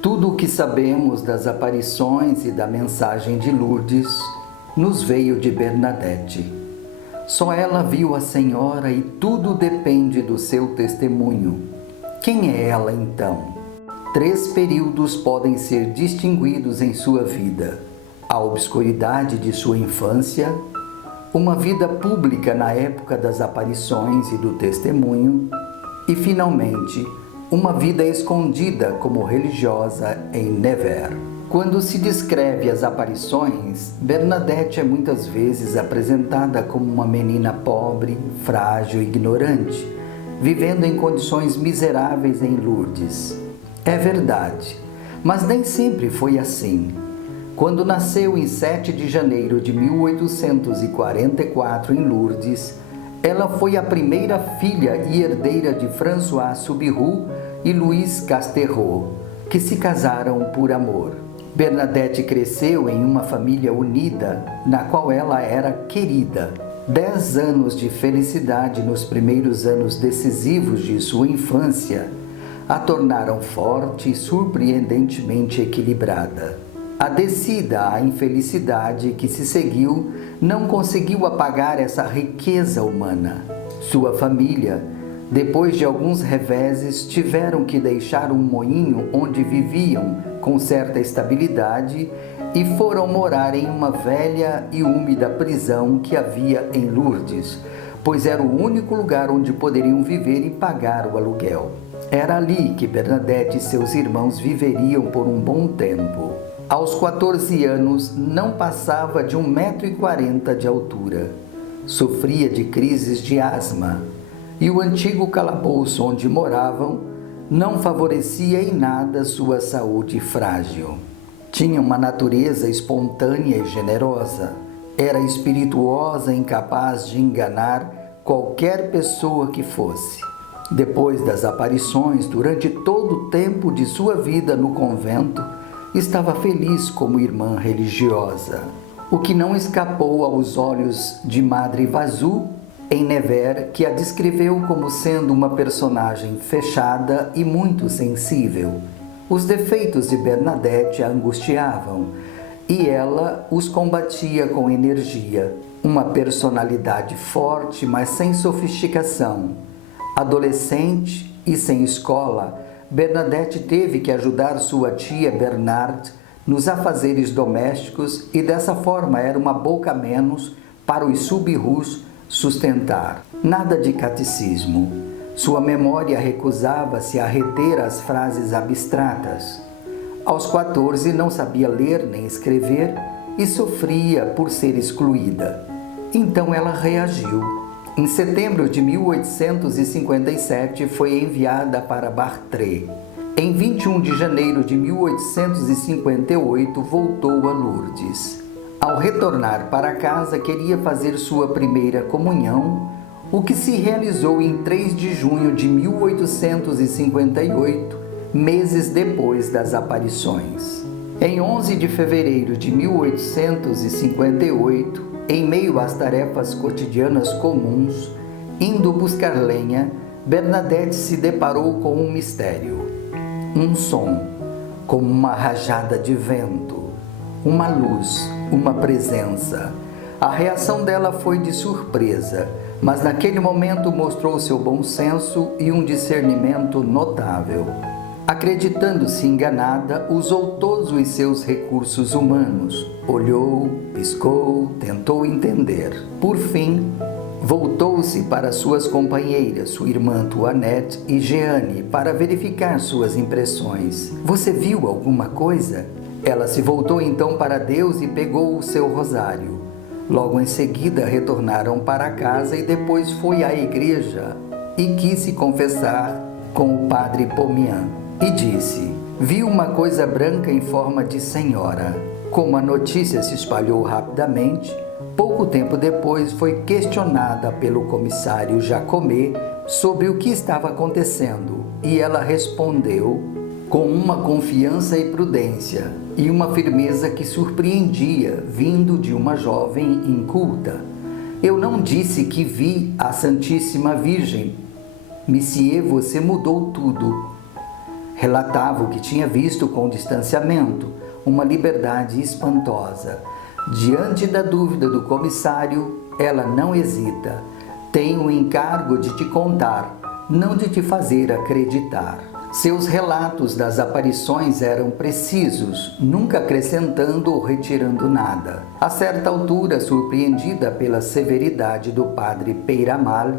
Tudo o que sabemos das aparições e da mensagem de Lourdes nos veio de Bernadette. Só ela viu a Senhora e tudo depende do seu testemunho. Quem é ela então? 3 períodos podem ser distinguidos em sua vida: a obscuridade de sua infância, uma vida pública na época das aparições e do testemunho e, finalmente, uma vida escondida como religiosa em Nevers. Quando se descreve as aparições, Bernadette é muitas vezes apresentada como uma menina pobre, frágil e ignorante, vivendo em condições miseráveis em Lourdes. É verdade, mas nem sempre foi assim. Quando nasceu em 7 de janeiro de 1844 em Lourdes, ela foi a primeira filha e herdeira de François Subiru e Louise Casterot, que se casaram por amor. Bernadette cresceu em uma família unida, na qual ela era querida. 10 anos de felicidade nos primeiros anos decisivos de sua infância a tornaram forte e surpreendentemente equilibrada. A descida à infelicidade que se seguiu não conseguiu apagar essa riqueza humana. Sua família, depois de alguns reveses, tiveram que deixar um moinho onde viviam com certa estabilidade e foram morar em uma velha e úmida prisão que havia em Lourdes, pois era o único lugar onde poderiam viver e pagar o aluguel. Era ali que Bernadette e seus irmãos viveriam por um bom tempo. Aos 14 anos, não passava de 1,40 m de altura. Sofria de crises de asma e o antigo calabouço onde moravam não favorecia em nada sua saúde frágil. Tinha uma natureza espontânea e generosa. Era espirituosa e incapaz de enganar qualquer pessoa que fosse. Depois das aparições, durante todo o tempo de sua vida no convento, estava feliz como irmã religiosa, o que não escapou aos olhos de Madre Vazu, em Nevers, que a descreveu como sendo uma personagem fechada e muito sensível. Os defeitos de Bernadette a angustiavam e ela os combatia com energia. Uma personalidade forte, mas sem sofisticação. Adolescente e sem escola, Bernadette teve que ajudar sua tia Bernarde nos afazeres domésticos e dessa forma era uma boca a menos para os Subirus sustentar. Nada de catecismo. Sua memória recusava-se a reter as frases abstratas. Aos 14 não sabia ler nem escrever e sofria por ser excluída. Então ela reagiu. Em setembro de 1857, foi enviada para Bartré. Em 21 de janeiro de 1858, voltou a Lourdes. Ao retornar para casa, queria fazer sua primeira comunhão, o que se realizou em 3 de junho de 1858, meses depois das aparições. Em 11 de fevereiro de 1858, em meio às tarefas cotidianas comuns, indo buscar lenha, Bernadette se deparou com um mistério. Um som, como uma rajada de vento, uma luz, uma presença. A reação dela foi de surpresa, mas naquele momento mostrou seu bom senso e um discernimento notável. Acreditando-se enganada, usou todos os seus recursos humanos. Olhou, piscou, tentou entender. Por fim, voltou-se para suas companheiras, sua irmã Antoinette e Jeanne, para verificar suas impressões. Você viu alguma coisa? Ela se voltou então para Deus e pegou o seu rosário. Logo em seguida retornaram para casa e depois foi à igreja e quis se confessar com o padre Pomian. E disse: vi uma coisa branca em forma de senhora. Como a notícia se espalhou rapidamente, pouco tempo depois foi questionada pelo comissário Jacomet sobre o que estava acontecendo e ela respondeu com uma confiança e prudência e uma firmeza que surpreendia, vindo de uma jovem inculta. Eu não disse que vi a Santíssima Virgem. Monsieur, você mudou tudo. Relatava o que tinha visto com distanciamento, uma liberdade espantosa. Diante da dúvida do comissário, ela não hesita. Tenho o encargo de te contar, não de te fazer acreditar. Seus relatos das aparições eram precisos, nunca acrescentando ou retirando nada. A certa altura, surpreendida pela severidade do padre Peyramal,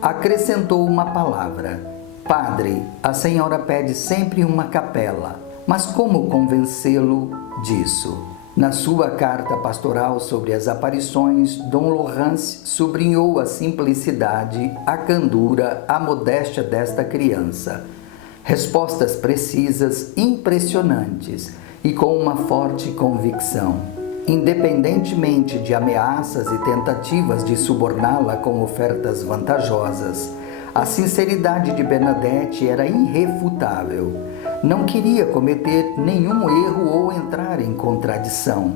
acrescentou uma palavra. Padre, a senhora pede sempre uma capela, mas como convencê-lo disso? Na sua carta pastoral sobre as aparições, Dom Laurence sublinhou a simplicidade, a candura, a modéstia desta criança. Respostas precisas, impressionantes e com uma forte convicção. Independentemente de ameaças e tentativas de suborná-la com ofertas vantajosas, a sinceridade de Bernadette era irrefutável. Não queria cometer nenhum erro ou entrar em contradição.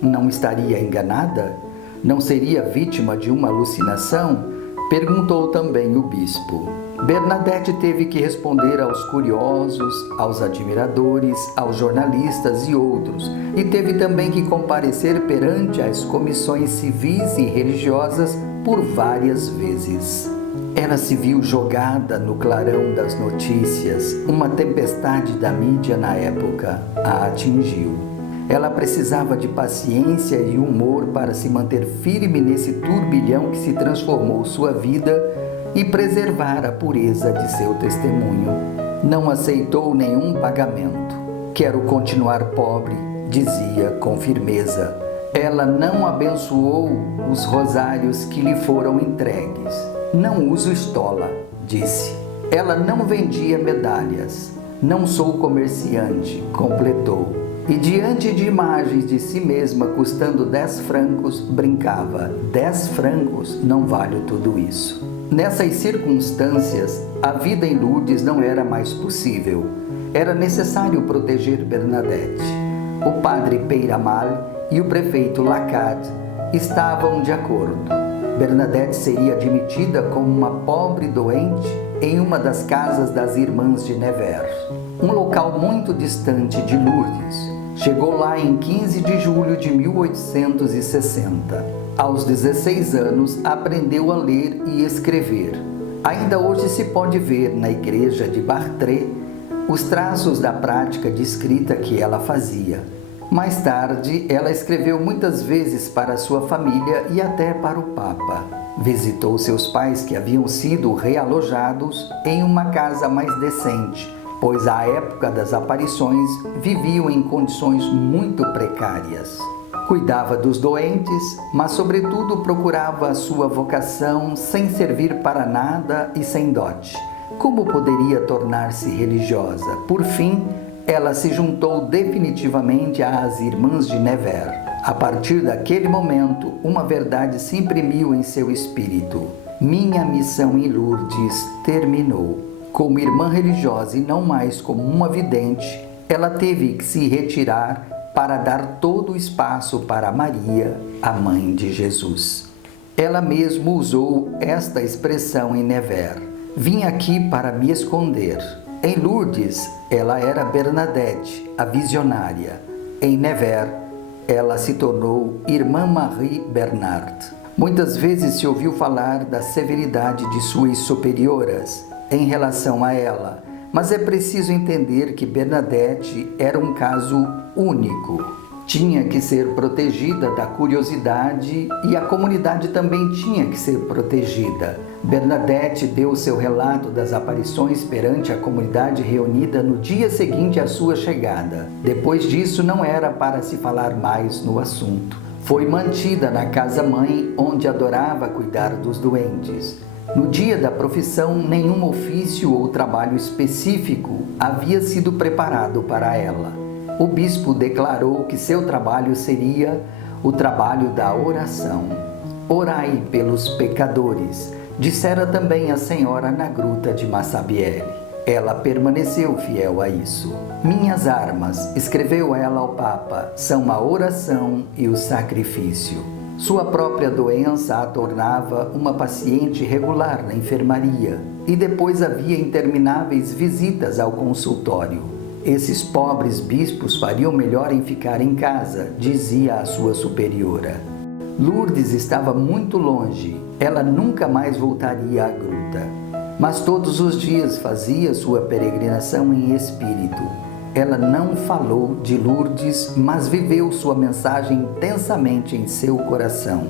Não estaria enganada? Não seria vítima de uma alucinação? Perguntou também o bispo. Bernadette teve que responder aos curiosos, aos admiradores, aos jornalistas e outros, e teve também que comparecer perante as comissões civis e religiosas por várias vezes. Ela se viu jogada no clarão das notícias. Uma tempestade da mídia na época a atingiu. Ela precisava de paciência e humor para se manter firme nesse turbilhão que se transformou sua vida e preservar a pureza de seu testemunho. Não aceitou nenhum pagamento. Quero continuar pobre, dizia com firmeza. Ela não abençoou os rosários que lhe foram entregues. Não uso estola, disse. Ela não vendia medalhas. Não sou comerciante, completou. E diante de imagens de si mesma custando 10 francos, brincava: 10 francos não vale tudo isso. Nessas circunstâncias, a vida em Lourdes não era mais possível. Era necessário proteger Bernadette. O padre Peyramal e o prefeito Lacade estavam de acordo. Bernadette seria admitida como uma pobre doente em uma das casas das irmãs de Nevers, um local muito distante de Lourdes. Chegou lá em 15 de julho de 1860. Aos 16 anos, aprendeu a ler e escrever. Ainda hoje se pode ver na igreja de Bartré os traços da prática de escrita que ela fazia. Mais tarde, ela escreveu muitas vezes para sua família e até para o Papa. Visitou seus pais que haviam sido realojados em uma casa mais decente, pois à época das aparições viviam em condições muito precárias. Cuidava dos doentes, mas sobretudo procurava a sua vocação sem servir para nada e sem dote. Como poderia tornar-se religiosa? Por fim, ela se juntou definitivamente às irmãs de Nevers. A partir daquele momento, uma verdade se imprimiu em seu espírito. Minha missão em Lourdes terminou. Como irmã religiosa e não mais como uma vidente, ela teve que se retirar para dar todo o espaço para Maria, a mãe de Jesus. Ela mesma usou esta expressão em Nevers: vim aqui para me esconder. Em Lourdes, ela era Bernadette, a visionária. Em Nevers, ela se tornou Irmã Marie Bernard. Muitas vezes se ouviu falar da severidade de suas superioras em relação a ela, mas é preciso entender que Bernadette era um caso único. Tinha que ser protegida da curiosidade e a comunidade também tinha que ser protegida. Bernadette deu seu relato das aparições perante a comunidade reunida no dia seguinte à sua chegada. Depois disso, não era para se falar mais no assunto. Foi mantida na casa-mãe, onde adorava cuidar dos doentes. No dia da profissão, nenhum ofício ou trabalho específico havia sido preparado para ela. O bispo declarou que seu trabalho seria o trabalho da oração. Orai pelos pecadores, dissera também a senhora na gruta de Massabielle. Ela permaneceu fiel a isso. Minhas armas, escreveu ela ao Papa, são a oração e o sacrifício. Sua própria doença a tornava uma paciente regular na enfermaria e depois havia intermináveis visitas ao consultório. Esses pobres bispos fariam melhor em ficar em casa, dizia a sua superiora. Lourdes estava muito longe, ela nunca mais voltaria à gruta. Mas todos os dias fazia sua peregrinação em espírito. Ela não falou de Lourdes, mas viveu sua mensagem intensamente em seu coração.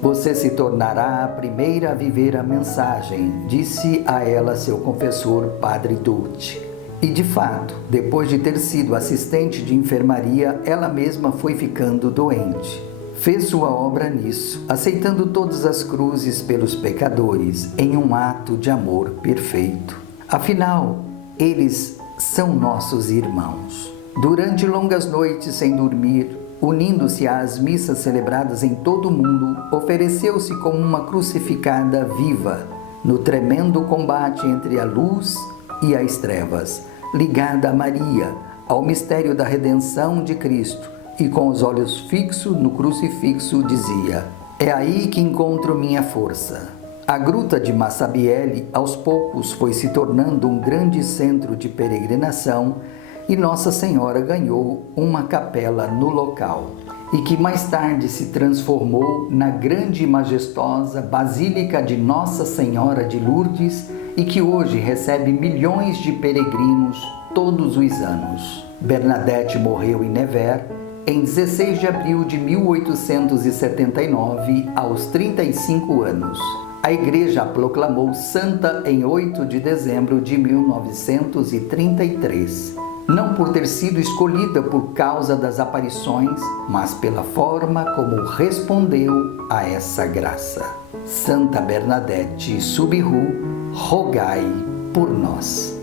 Você se tornará a primeira a viver a mensagem, disse a ela seu confessor, Padre Dutti. E de fato, depois de ter sido assistente de enfermaria, ela mesma foi ficando doente. Fez sua obra nisso, aceitando todas as cruzes pelos pecadores, em um ato de amor perfeito. Afinal, eles são nossos irmãos. Durante longas noites sem dormir, unindo-se às missas celebradas em todo o mundo, ofereceu-se como uma crucificada viva, no tremendo combate entre a luz e as trevas, ligada a Maria, ao mistério da redenção de Cristo, e com os olhos fixos no crucifixo dizia: é aí que encontro minha força. A gruta de Massabielle aos poucos foi se tornando um grande centro de peregrinação e Nossa Senhora ganhou uma capela no local, e que mais tarde se transformou na grande e majestosa Basílica de Nossa Senhora de Lourdes e que hoje recebe milhões de peregrinos todos os anos. Bernadette morreu em Nevers em 16 de abril de 1879, aos 35 anos. A Igreja a proclamou santa em 8 de dezembro de 1933. Não por ter sido escolhida por causa das aparições, mas pela forma como respondeu a essa graça. Santa Bernadette Soubirous, rogai por nós.